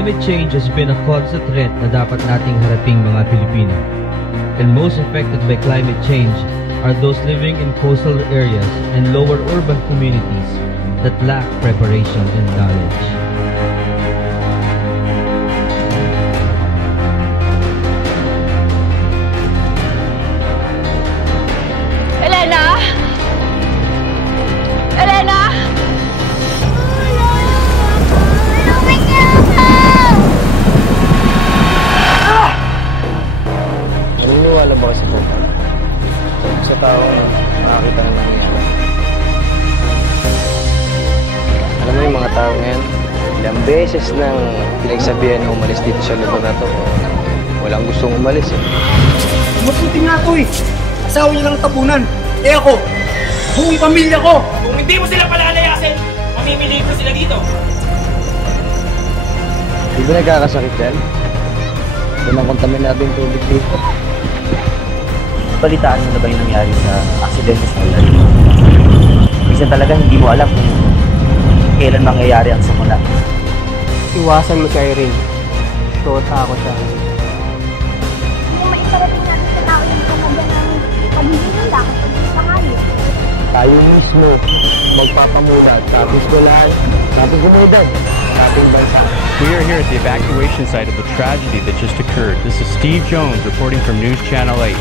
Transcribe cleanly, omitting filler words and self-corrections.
Climate change has been a constant threat na dapat nating haraping mga Pilipino. And most affected by climate change are those living in coastal areas and lower urban communities that lack preparation and knowledge. Elena! Elena! Naniniwala ba kasi po sa taong makakita ng nangyayari? Alam mo yung mga tao ngayon, ilang beses nang pinagsabihan na umalis dito sa lugar na to. Walang gustong umalis eh. Mabuti nga to eh. Asawa niya ng tabunan. Eh ako, buong pamilya ko. Kung hindi mo sila palalayasin, mamimili ko sila dito. Di ba nagkakasakit yan? Ito nang kontaminado yung tubig dito. Balitaan mo na ba yung nangyari sa aksidente sa ulan? Kasi talaga hindi mo alam kung kailan mangyayari ang simula. Iwasan mo si Irene. So, takot siya. Kung maiparating natin sa tao yung pamagyan ng pagiging nila kapag sakali. Tayo mismo magpapamulat, tapos gulaan, tapos gumudan sa ating bansa. We are here at the evacuation site of the tragedy that just occurred. This is Steve Jones reporting from News Channel 8.